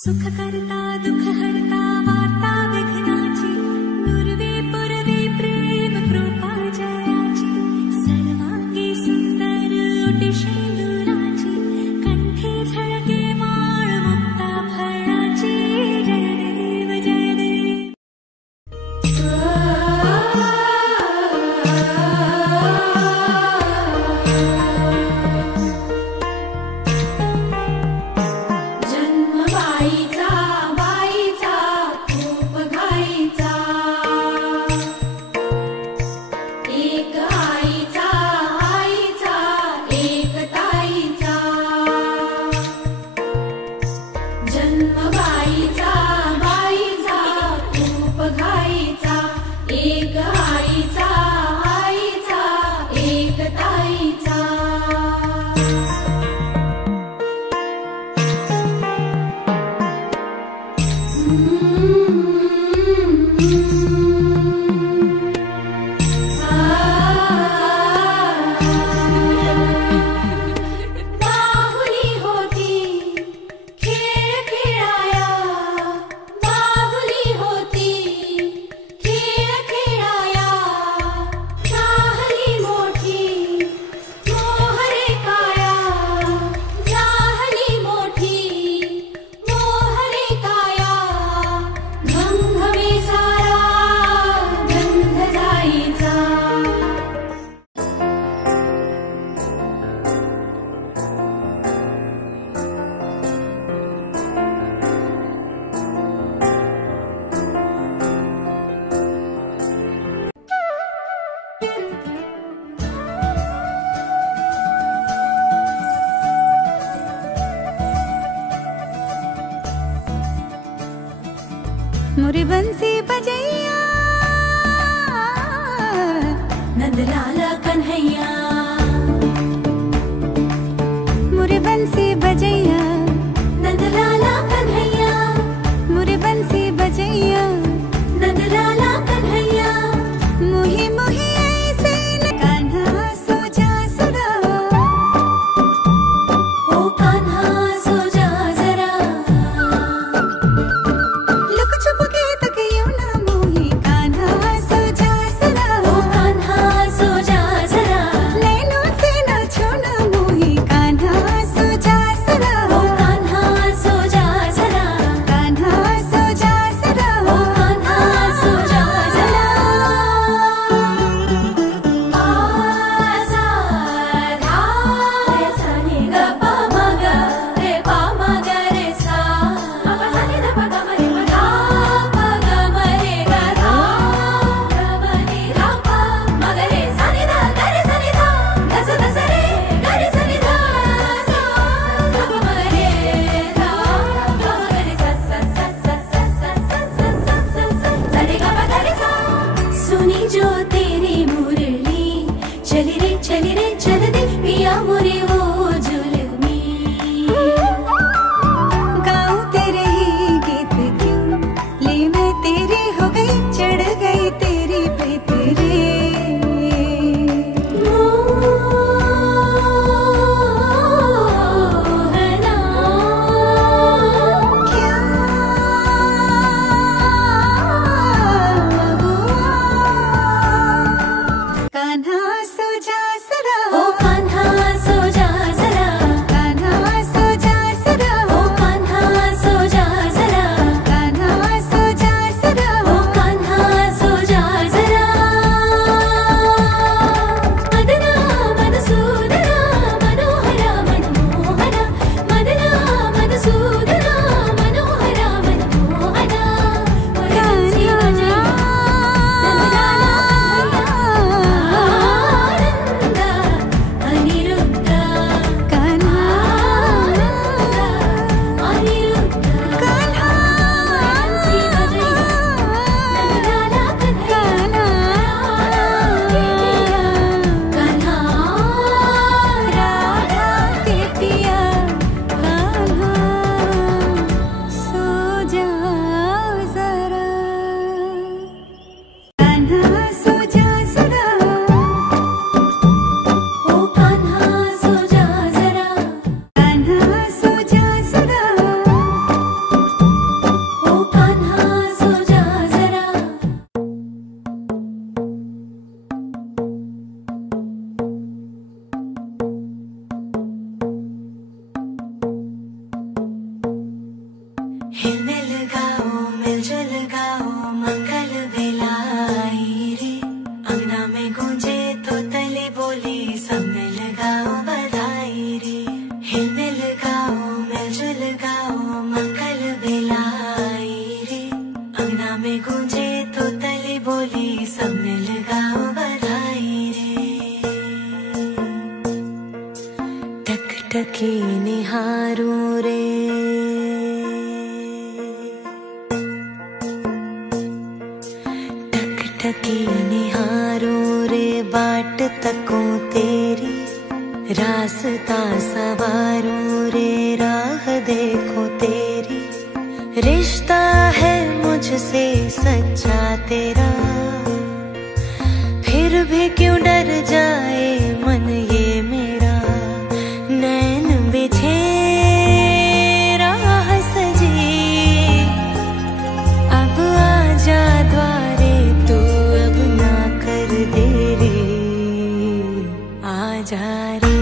सुख करता दुख हरता वार्ता विघ्नाची नुरवी पुरवी प्रेम कृपा जयाची सर्वांगी सुंदर ओटी शेंदुराची कंठी झळके माळ मुक्ता फळाची जय देव जय देव। मोरी बंसी बजैया नंदलाला कन्हैया मोरी बंसी बजैया नंदलाला कन्हैया मोरी बंसी बजैया नंदलाला कन्हैया मोही मोही ऐसे न कान्हा सो जा सदा ओ कान्हा सो जा जरा लुक छुप के तकियो ना मोही कान्हा सो जा सदा ओ कान्हा सो जा जरा टके निहारूं रे, टक टके निहारूं रे, बाट तकों तेरी रास्ता सवारूं रे, राह देखो तेरी, रिश्ता है मुझसे सच्चा तेरा, फिर भी क्यों डर जाए मन ये मेरा, नैन बिछे राह सजी, अब आजा द्वारे तू, अब ना कर देरी, आजा रे।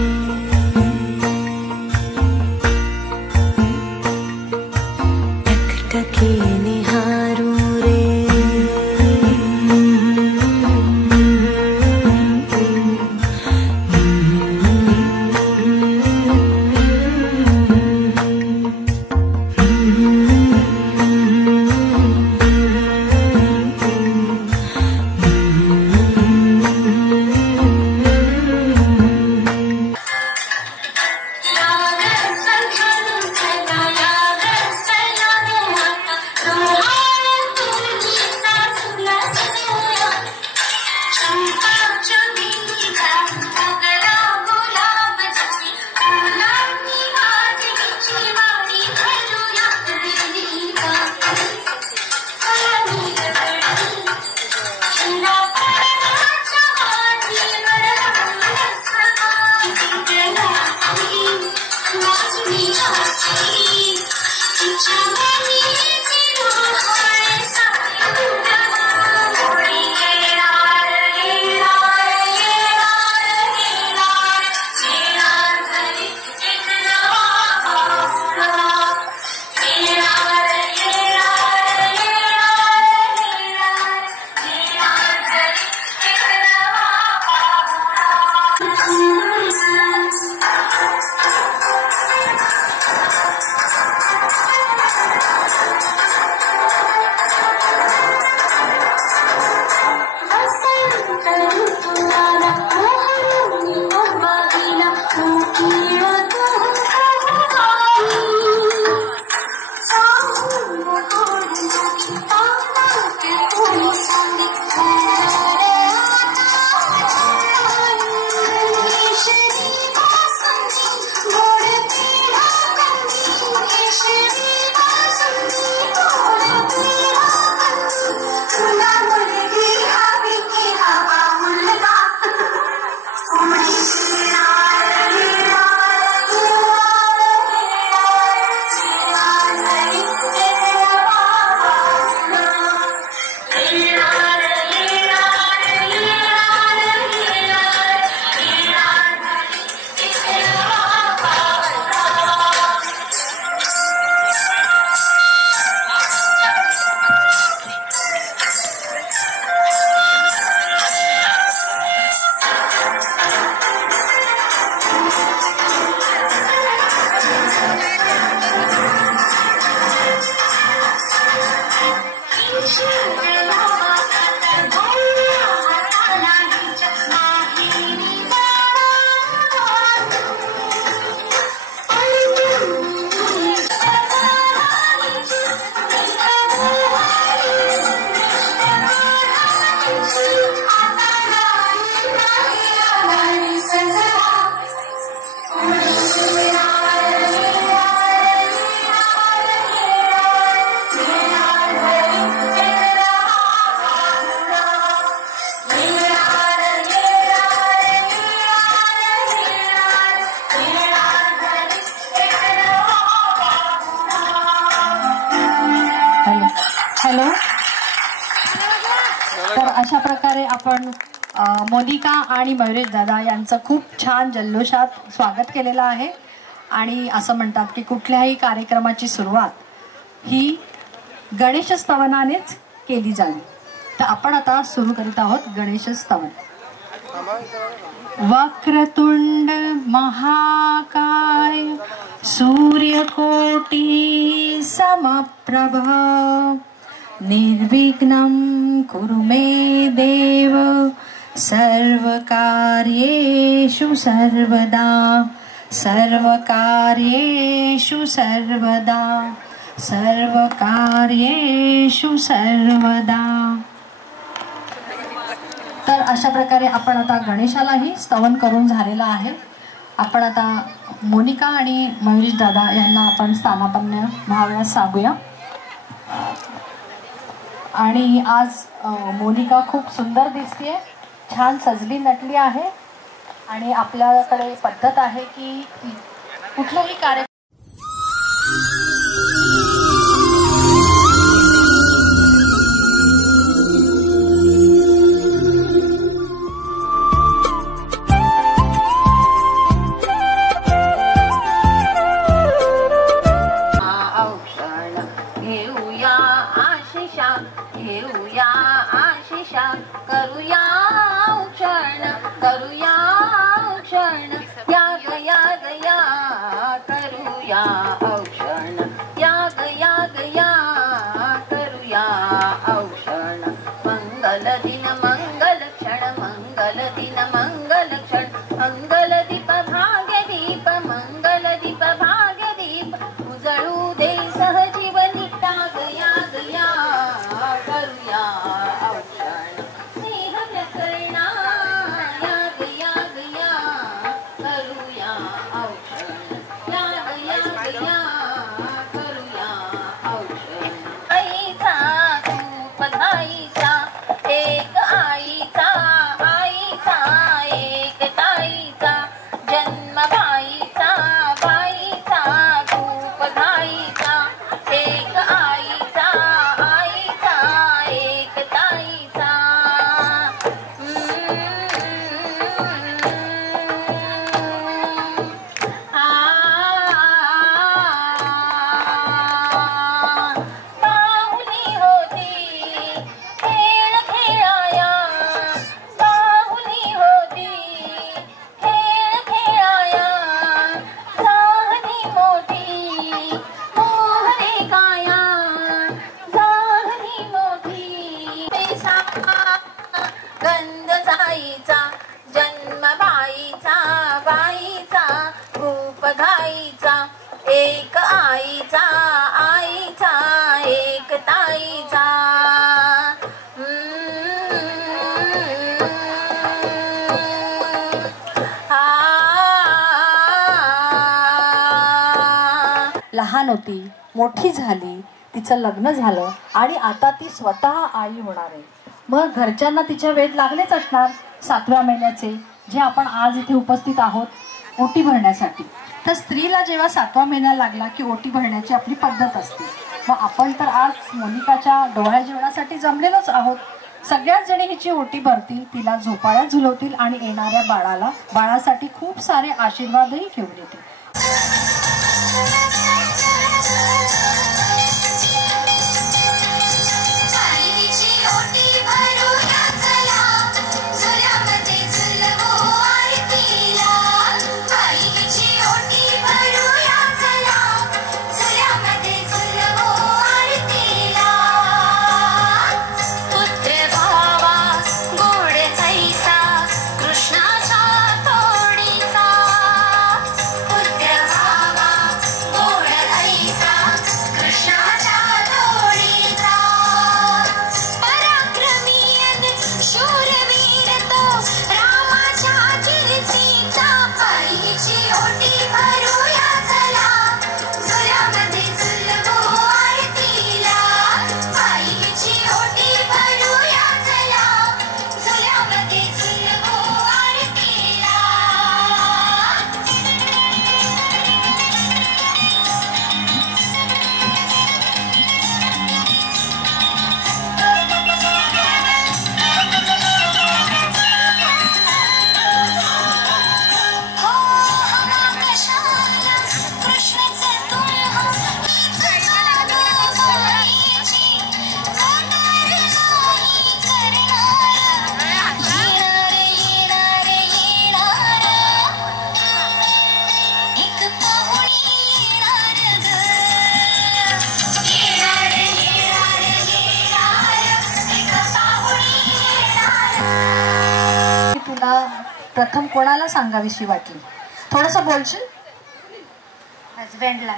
टक टके निहारूं रे, हॅलो. तर अशा प्रकारे आपण मोनिका आणि मयुरेश दादा यांचं खूप छान जल्लोषात स्वागत केलेलं आहे. आणि असं म्हणतात की कुठल्याही कार्यक्रमाची सुरुवात ही गणेश स्तवनानेच केली जावी. तर आपण आता सुरू करीत आहोत गणेश स्तवन. वक्रतुंड महाकाय सूर्यकोटी समप्रभ निर्विघ्नं कुरु मे देव सर्वकार्येषु सर्वदा सर्वकार्येषु सर्वदा सर्वकार्येषु सर्वदा. तर अशा प्रकारे आपण आता गणेशालाही स्तवन करून झालेला आहे. आपण आता मोनिका आणि मयुरेश दादा यांना आपण स्थानापन्न व्हावयास सांगूया. आणि आज मोनिका खूप सुंदर दिसते, छान सजली नटली आहे. आणि आपल्याकडे पद्धत आहे की कुठलाही कार्यक्रम करूया औक्षण करूया औक्षण या गया गया करूया औक्षण या गया गया करूया औक्षण. मंगल दिन मंगल क्षण मंगल दिन मंगल क्षण मंगल दीप भाग्य दीप मंगल दीप भाग्य दीप उजळू दे सहजीवनी या गया गया करूया औक्षण. एक आईचा आईचा एक ताईचा जन्म बाईचा बाईचा खूप घाईचा. एक आईचा आईचा एक ताईचा गंध जाईचा जन्म बाईचा बाईचा खूप घाईचा. एक आईचा आईचा एक ताईचा लहान होती, मोठी झाली, तिचं लग्न झालं आणि आता ती स्वतः आई होणार आहे. मग घरच्यांना तिच्या वेध लागलेच असणार 7व्या महिन्याचे, जे आपण आज इथे उपस्थित आहोत ओटी भरण्यासाठी. तर स्त्रीला जेव्हा 7वा महिना लागला की ओटी भरण्याची आपली पद्धत असते. मग आपण तर आज मोनिकाच्या डोळ्या जेवणासाठी जमलेलोच आहोत. सगळ्याच जणी हिची ओटी भरतील, तिला झोपाळ्यात झुलवतील आणि येणाऱ्या बाळासाठी खूप सारे आशीर्वादही घेऊन येतील. प्रथम कोणाला सांगावीशी वाटली? थोडंसं बोलशील? हजबंडला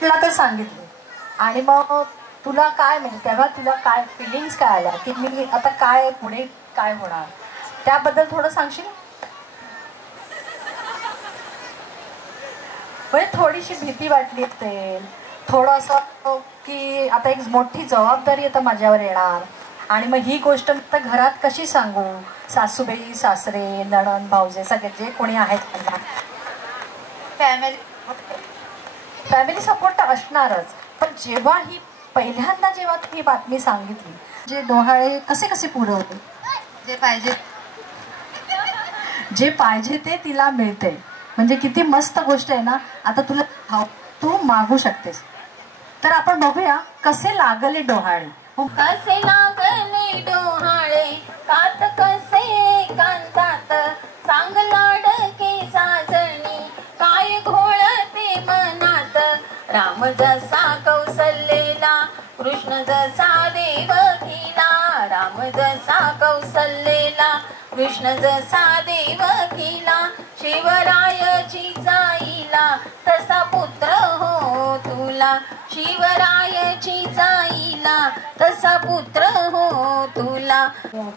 तुला तर सांगितलं आणि मग तुला काय म्हणजे तेव्हा तुला काय फिलिंग्स काय आल्या की मी आता काय पुढे काय होणार त्याबद्दल थोडं सांगशील. म्हणजे थोडीशी भीती वाटली असेल थोडं असं की आता एक मोठी जबाबदारी आता माझ्यावर येणार आणि मग ही गोष्ट तर घरात कशी सांगू. सासूबाई सासरे नणंद भाऊजे सगळे जे कोणी आहेत फॅमिली सपोर्ट तर असणारच. पण जेव्हा ही पहिल्यांदा जेव्हा ही बातमी सांगितली जे डोहाळे कसे कसे पुढे होते. जे पाहिजे ते तिला मिळते म्हणजे किती मस्त गोष्ट आहे ना. आता तुला तू मागू शकतेस तर आपण बघूया कसे लागले डोहाळे. कसे लागले डोहाळे कात कसे कांतात सांग लाडके साजणी काय घोळते मनात. राम जसा कौसल्येला कृष्ण जसा देवकीला. राम जसा कौसल्येला कृष्ण जसा देवकीला. शिवरायाची जाईला तसा पुत्र हो तुला. शिवरायाची जाईला तसा पुत्र हो तुला.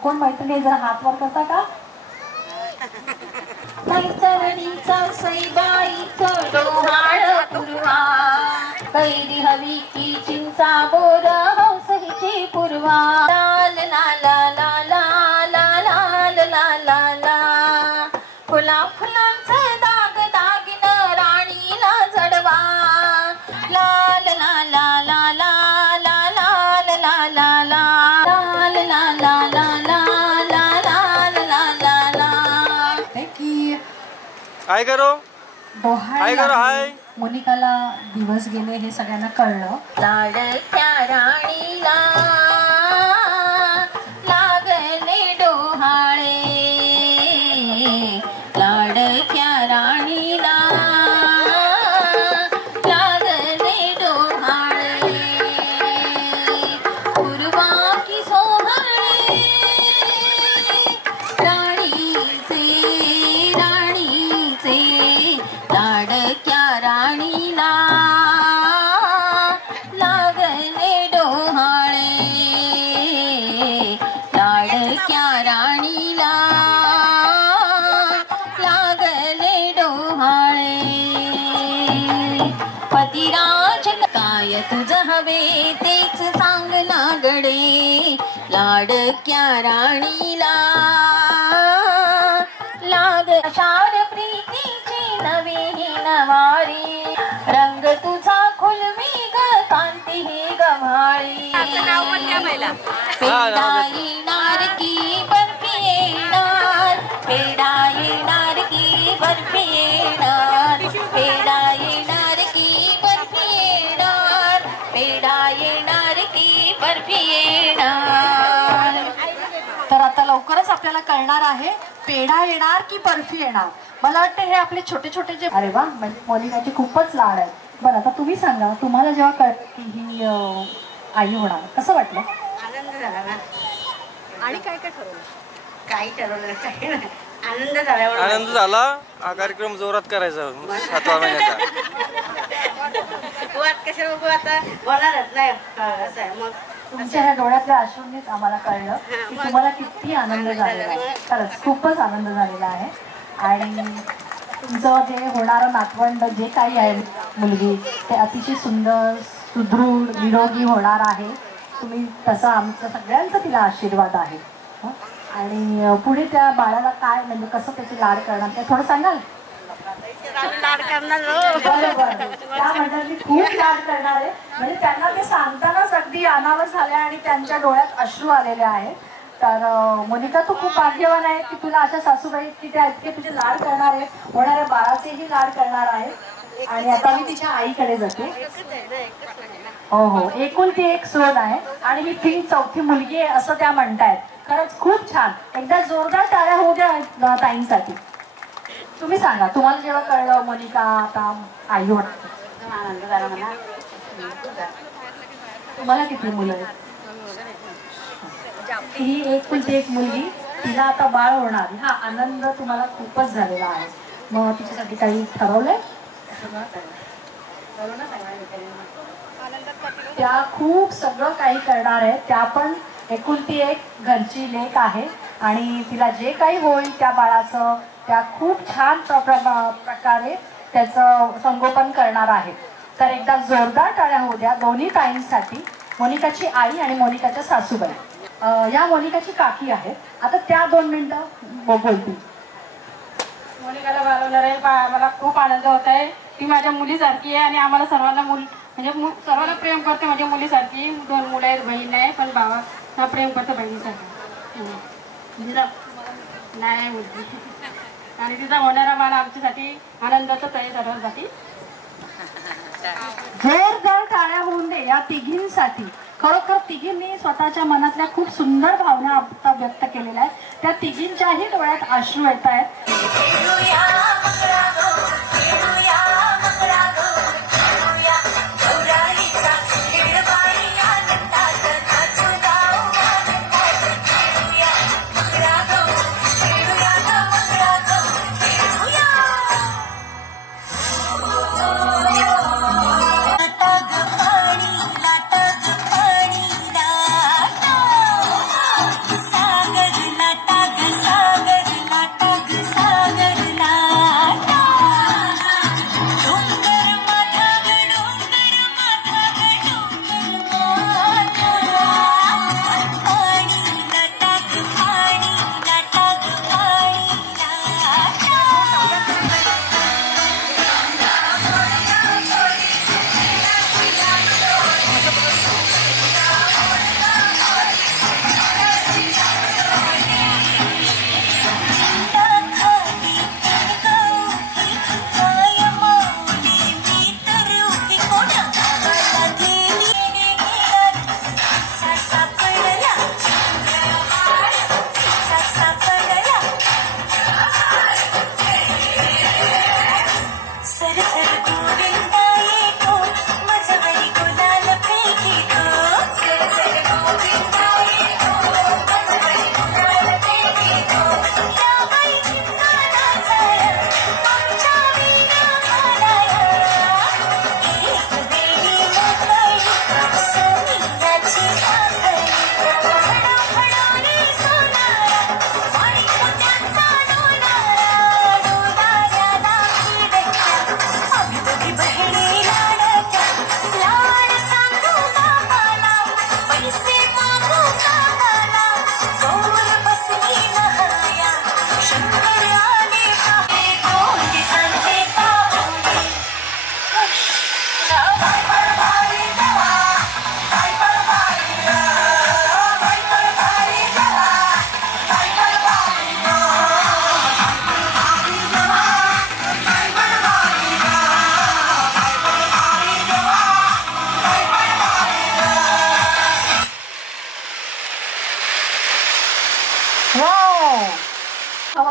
कोण मैत्रिणी जरा हात वर करता का. मैत्रिणीचा सैबाईचं डोहाळ पुरवा कैरी हवी की चिंचा बोर हौसहीची पुरवा. लाल ला ला ला ला ला लाल ला ला ला. फुला फुलांचं दाग दागिन राणीला जडवा. लाल ला ला ला ला ला लाल ला ला ला लाल ला ला ला ला ला लाल ला ला ला. हाय करो डोहाळे हाय. मोनिकाला दिवस गेले हे सगळ्यांना कळलं. लाडक्या राणीला लागले डोहाळे. लाडक्या राणीला लागले डोहाळे. पूर्वा की सोहळे राणीचे राणीचे. लाडक्या राणीला लागले डोहाळे. लाडक्या राणीला लागले डोहाळे. पतिराज काय तुझं हवे तेच सांग ना गडे. लाडक्या राणीला लाग शार प्रीतीची नवी ही नवारी. रंग तुझा खुलवी ग कांती ही गव्हाळी. पेढा येणार की बर्फी येणार. पेढा येणार की बर्फी येणार. पेढा येणार की बर्फी येणार. पेढा येणार की बर्फी येणार. तर आता लवकरच आपल्याला कळणार आहे पेढा येणार की बर्फी येणार. मला वाटतं हे आपले छोटे छोटे जे अरे वा म्हणजे मोनिकाची खूपच लाड आहे. बरं आता तुम्ही सांगा तुम्हाला जेव्हा कळलं की ही आई होणार कसं वाटलं. आनंद झाला ना. आणि काय काय ठरवलं. काही ठरवलं काही नाही. आनंद झाला. आनंद झाला. हा कार्यक्रम जोरात करायचा 7व्या महिन्याचा. वाट कशा बघू आता होणारच नाही असं आहे. मग तुमच्या ह्या डोळ्यातल्या अश्रूंनीच आम्हाला कळलं की तुम्हाला किती आनंद झालेला आहे. खरंच खूपच आनंद झालेला आहे. आणि तुमचं जे होणारं नातवंड जे काही आहे मुलगी ते अतिशय सुंदर सुदृढ निरोगी होणार आहे. तुम्ही तसा आमच्या सगळ्यांचा तिला आशीर्वाद आहे. आणि पुढे त्या बाळाला काय म्हणजे कसं त्याची लाड करणार ते थोडं सांगाल. लाड करणार. बरोबर त्या मंडळी खूप लाड करणार आहे. म्हणजे त्यांना ते सांगतानाच अगदी अनावर झाले आणि त्यांच्या डोळ्यात अश्रू आलेले आहेत. तर मोनिका तू खूप भाग्यवान आहे की तुला अशा सासूबाई की त्या इतके तुझे लाड करणार आहे. होणाऱ्या बाळाचेही लाड करणार आहे. आणि आता मी तिच्या आईकडे जाते. हो हो एकुलती एक सोन आहे आणि ही ती चौथी मुलगी आहे असं त्या म्हणतायत. खरंच खूप छान. एकदा जोरदार टाळ्या होऊ द्या ताईंसाठी. तुम्ही सांगा तुम्हाला जेव्हा कळलं मोनिका आता आई होणार आनंद झाला मला. तुम्हाला किती मुलं आहेत. ही एकुलती एक मुलगी तिला आता बाळ होणार हा आनंद तुम्हाला खूपच झालेला आहे. मग तिच्यासाठी काही ठरवलंय. त्या खूप सगळं काही करणार आहेत. त्या पण एकुलती एक घरची लेक आहे आणि तिला जे काही होईल त्या बाळाचं त्या खूप छान प्रकारे त्याचं संगोपन करणार आहेत. तर एकदा जोरदार टाळ्या होऊ द्या दोन्ही ताईंसाठी, मोनिकाची आई आणि मोनिकाच्या सासूबाई. या मोनिकाची काकी आहेत. आता त्या 2 मिनिटं बोलतील. मोनिकाला बोलवणार आहे. मला खूप आनंद होत आहे. ती माझ्या मुलीसारखी आहे आणि आम्हाला सर्वांना म्हणजे सर्वांना प्रेम करते. माझ्या मुलीसारखी 2 मुलं आहेत, बहीण आहे, पण बाबा प्रेम करतो बहिणीसारखी. नाही मुलगी आणि तिचा होणारा मान आमच्यासाठी आनंदाचाच आहे सर्वांसाठी. जोरदार टाळ्या होऊन दे या तिघींसाठी. खरोखर तिघींनी स्वतःच्या मनातल्या खूप सुंदर भावना आता व्यक्त केलेल्या आहेत. त्या तिघींच्याही डोळ्यात अश्रू येत आहेत.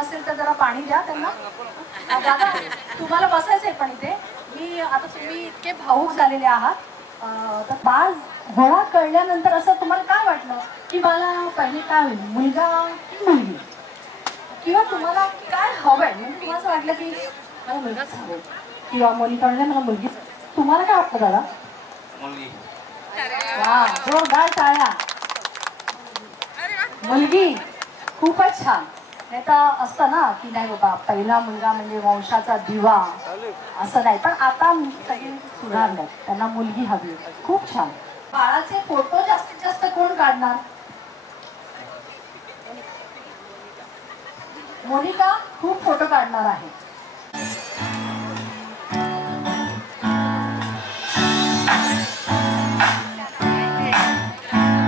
असेल तर जरा पाणी द्या त्यांना. दादा तुम्हाला बसायचंय पण इथे. मी आता तुम्ही इतके भावूक झालेले आहात. तर बाळ होळा कळल्यानंतर असं तुम्हाला काय वाटलं की मला पहिले काय होईल, मुलगा की मुलगी, किंवा तुम्हाला काय हवंय? म्हणजे तुम्हाला असं वाटलं की मला मुलगाच हवं किंवा मोनिका म्हणजे मला मुलगी. तुम्हाला काय वाटतं दादा? मुलगी. वा, जोरदार टाळ्या. मुलगी. खूपच छान. नाही तर असतं ना की नाही बाबा पहिला मुलगा म्हणजे वंशाचा दिवा, असं नाही. पण आता सगळी सुधारलं, त्यांना मुलगी हवी. खूप छान. बाळाचे फोटो जास्तीत जास्त कोण काढणार? मोनिका खूप फोटो काढणार आहे.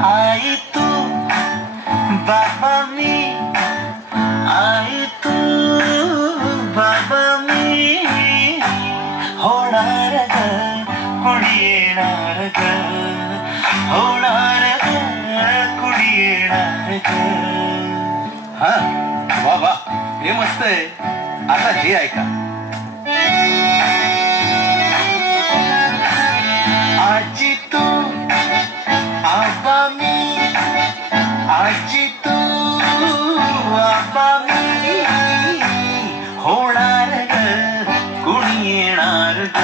आई तू बाबा मी, आई तू बाबा मी, होणार ग कुणी येणार ग, होणार ग कुणी येणार ग. हा वा वा, हे मस्त आहे. आता हे ऐका. आजी तू आबा मी, आजी तू आबा मी, होणार ग कुणी येणार ग,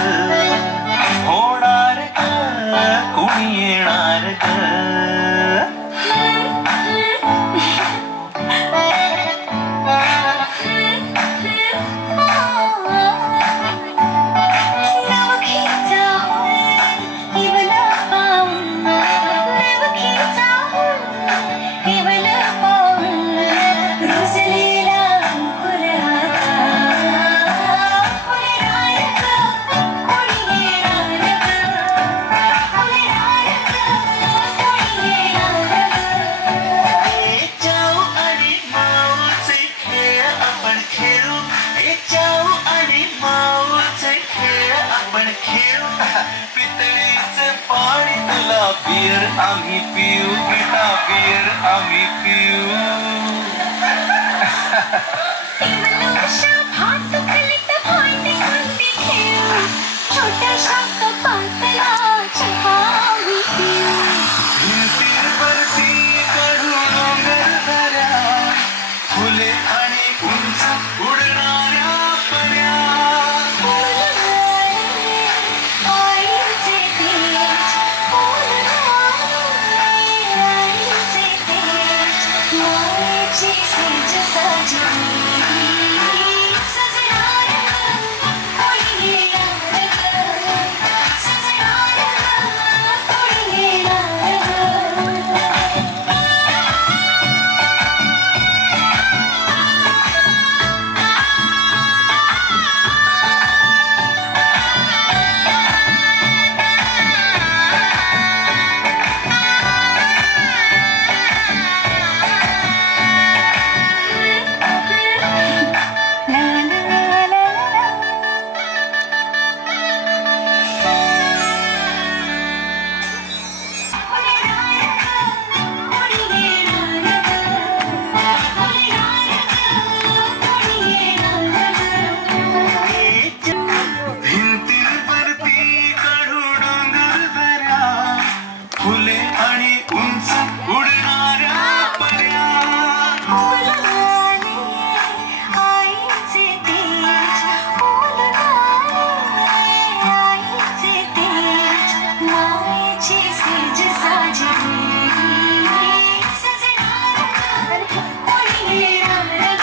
माऊचे खेळ आपण खेळू पितळीचे पाणी तुला बियर आम्ही पिऊ बेटा बियर आम्ही पिऊ छोट्याशा कपातला चहा आम्ही पिऊ वरती कडू डोंगर दऱ्या फुले आणि उंच उडणाऱ्या पर्या आईचे तेज आईचे तेज मायेची सेज साजली सजणार कोणी येणार सजणार कोणी येणार भिंतीवरती कडू डोंगर दऱ्या फुले आणि उंच उडणाऱ्या पर्या आईचे तेज आईचे तेज मायेची सेज साजली सजणार कोणी येणार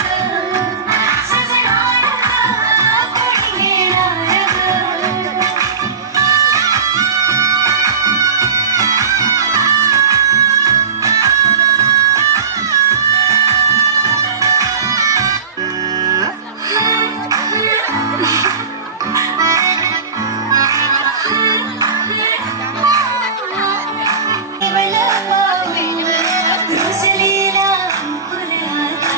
सजणार कोणी येणार केवळ पावेल रुसलेला फुलाचा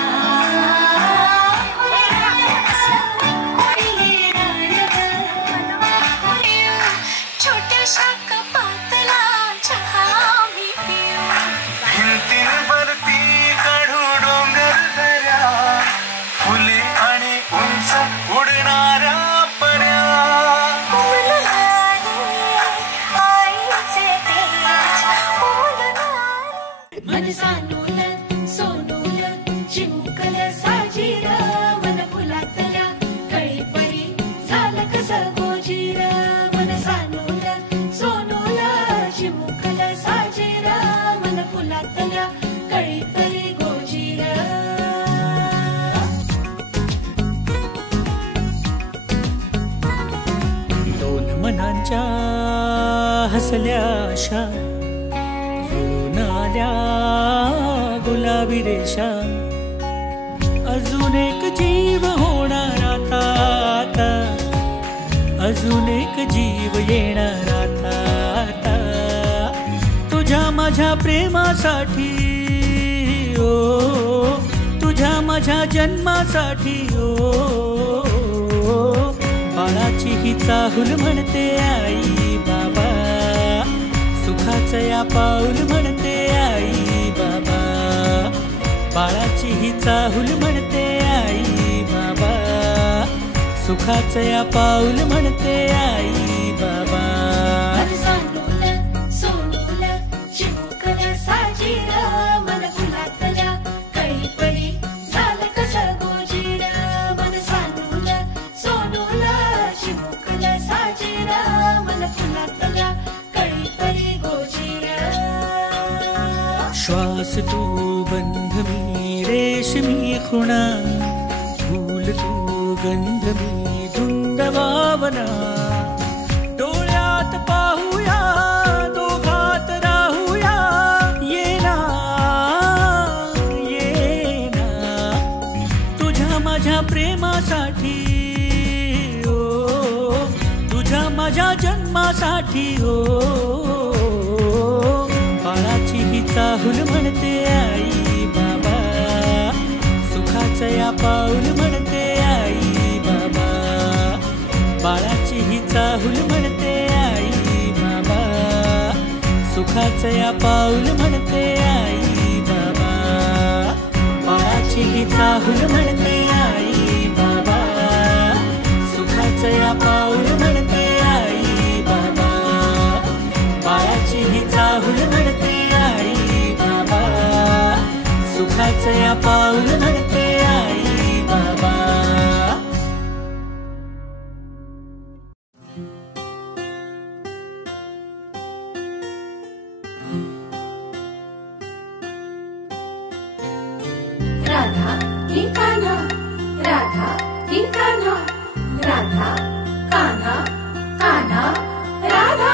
कोणी येणार छोट्याशा कपातला चहा आम्ही पिऊ भिंतीवरती कडू डोंगर दऱ्या फुले आणि उंच उडणाऱ्या पर्या आईचे तेज मन सानूल सोनूल चिमुकल साजीर मन फुलातल्या कळी परी झालं कसं गोजीर मन सानूल सोनूल चिमुकल साजीर मन फुलातल्या कळी परी गोजीर दोन मनांच्या हसल्या आशा जुळून आल्या गुलाबी रेषा अजून एक जीव होणार आता आता अजून एक जीव येणार आता आता तुझ्या माझ्या प्रेमासाठी ओ तुझ्या माझ्या जन्मासाठी ओ बाळाची ही चाहूल म्हणते आई बाबा सुखाचं या पाऊल म्हणते आई बाबा बाळाची ही चाहूल म्हणते आई बाबा सुखाचं या पाऊल म्हणते आई बाबा सानूल सोनूल चिमुकल साजीर मन फुलातल्या कळी परी झालं कसं गोजीर मन सानूल सोनूल चिमुकल साजीर मन फुलातल्या कळी परी गोजीर श्वास तू बंध मी रेशमी खुणा फूल तू गंध मी धुंद भावना डोळ्यात पाहूया दोघात राहूया येना येना तुझ्या माझ्या प्रेमासाठी ओ तुझ्या माझ्या जन्मासाठी ओ बाळाची ही चाहूल म्हणते आई बाबा सुखाचं या पाऊल म्हणते आई बाबा बाळाची ही चाहूल म्हणते आई बाबा, सुखाचं या पाऊल म्हणते आई बाबा, बाळाची ही चाहूल म्हणते आई बाबा, सुखाचं या पाऊल म्हणते आई बाबा, बाळाची ही चाहूल म्हणते आई बाबा, सुखाचं या पाऊल म्हणते आई बाबा. राधा की कान्हा, राधा की कान्हा, राधा कान्हा, कान्हा राधा.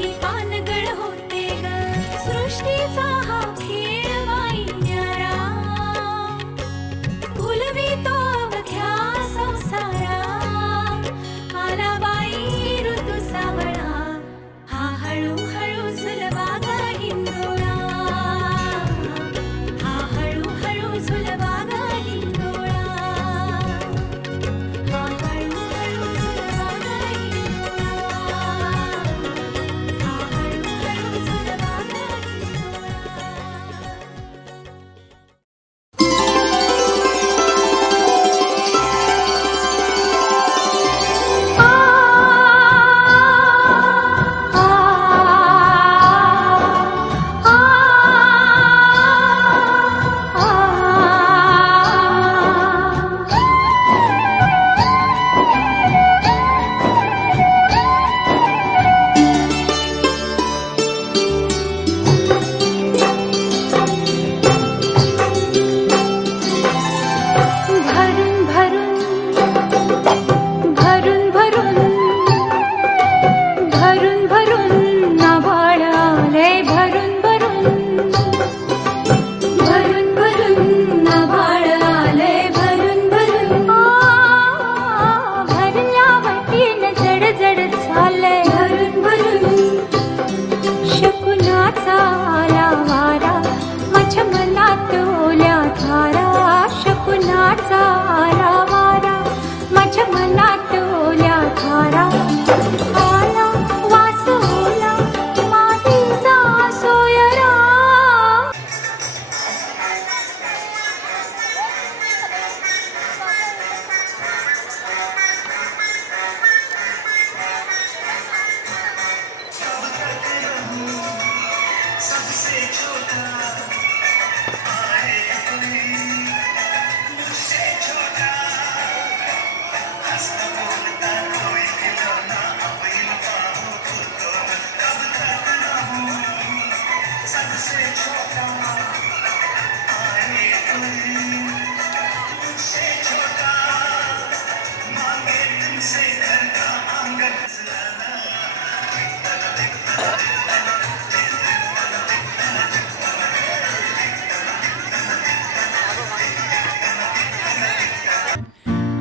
ही पानगळ होते ग सृष्टीचा हा खेळ बाई न्यारा भुलवितो अवघ्या संसारा आला बाई ऋतू सावळा हा हळूहळू झुलवा ग हिंदोळा हा हळूहळू झुलवा ग हिंदोळा हा हळूहळू झुलवा ग हिंदोळा हा हळूहळू झुलवा ग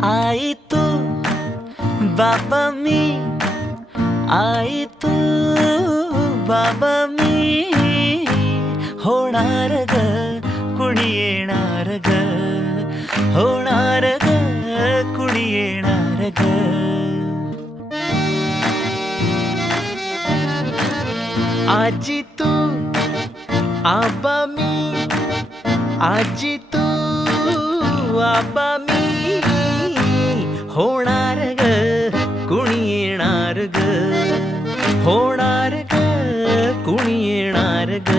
आई तू बाबा मी आई तू बाबा मी होणार ग कुणी येणार ग होणार ग कुणी येणार ग आजी तू आबा मी आजी तू आबा मी होणार ग कुणी येणार ग होणार ग कुणी येणार ग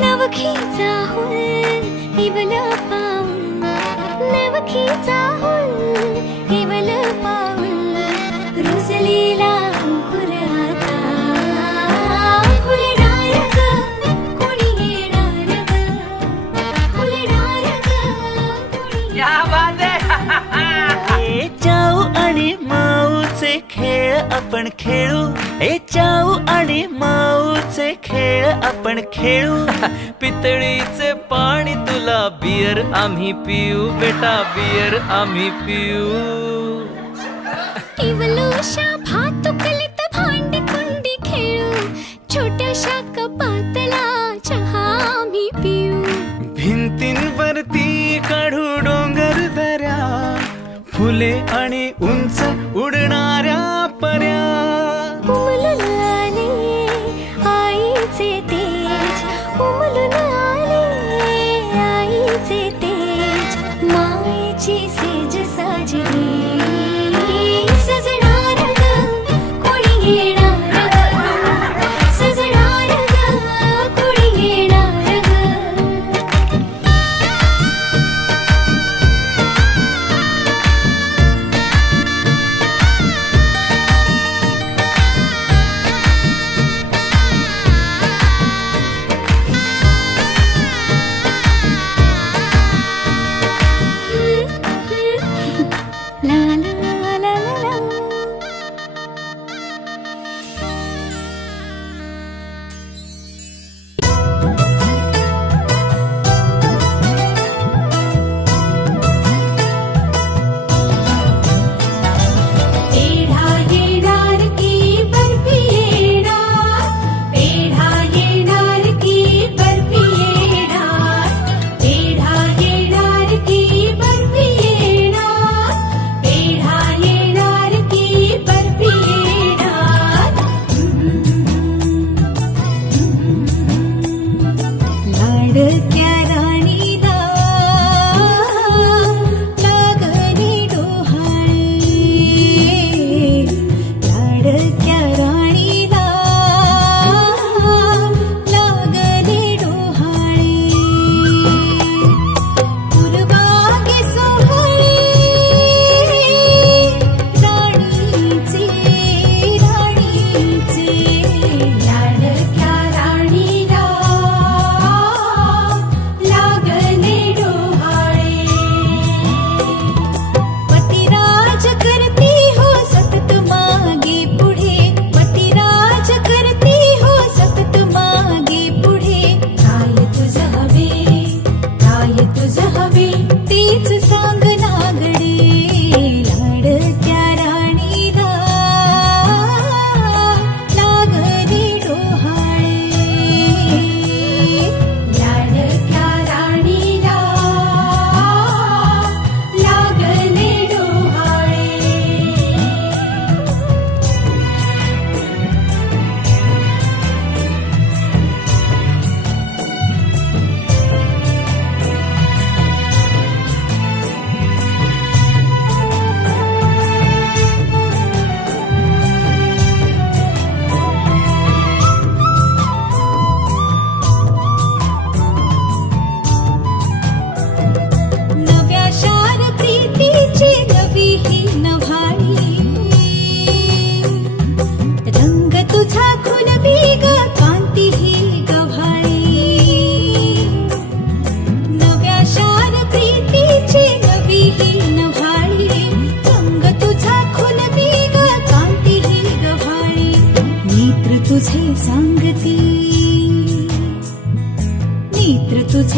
नवखीचा हुल इवल पाऊल नवखीचा हुल इवल पाऊल रुजलेला अंकुर आता फुलणार ग कोणी येणार ग फुलणार ग क्या बात आहे जाऊ आणि माऊचे खेळ आपण खेळू ए जाऊ आणि माऊचे खेळ आपण खेळू पितळीचे पाणी तुला बियर आम्ही पिऊ बेटा बियर आम्ही पिऊ इवलूशा भातुकलीत भांडी कुंडी खेळू छोट्याशा कपातला चहा आम्ही पिऊ भिंतींवरती काढू डोंगर दऱ्या फुले आणि उंच उडणाऱ्या पर्या उमलून आले आईचे तेज उमलून आले आईचे तेज मायेची सेज साजली सजणार ग कोणी येणार ग सजणार ग कोणी येणार ग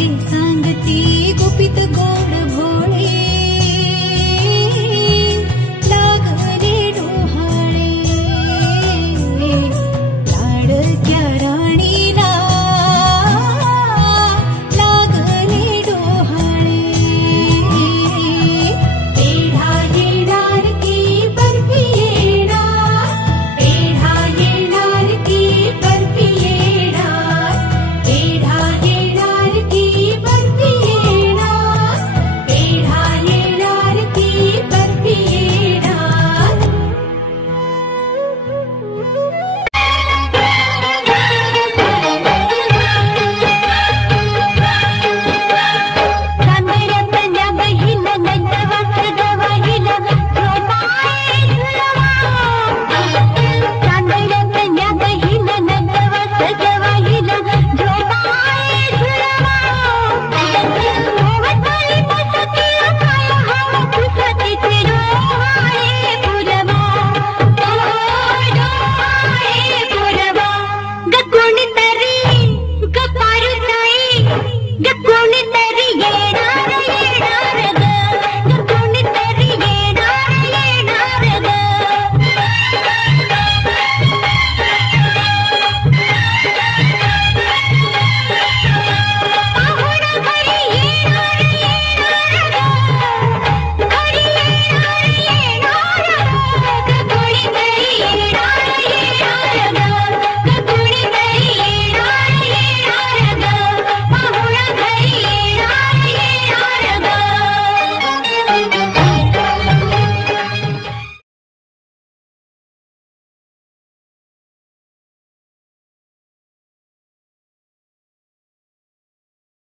हे सांगती गुपित गोड भोळे लागले डोहाळे लाडक्या राणीला लागले डोहाळे पेढा येणार की बर्फी येणार पेढा येणार की बर्फी येणार पेढा येणार की बर्फी येणार पेढा येणार की बर्फी येणार चांदण्यातल्या बहीण नंदवाच गवाहीला झोपाळे झुलवा चांदण्यातल्या बहीण नंदवाच गवाहीला झोपाळे झुलवा मोहताळी बसतीला काय हवं पुसतीचे डोहाळे पुरवा डोहाळे पुरवा ग कोणीतरी ग पारुताई ग कोणीतरी ये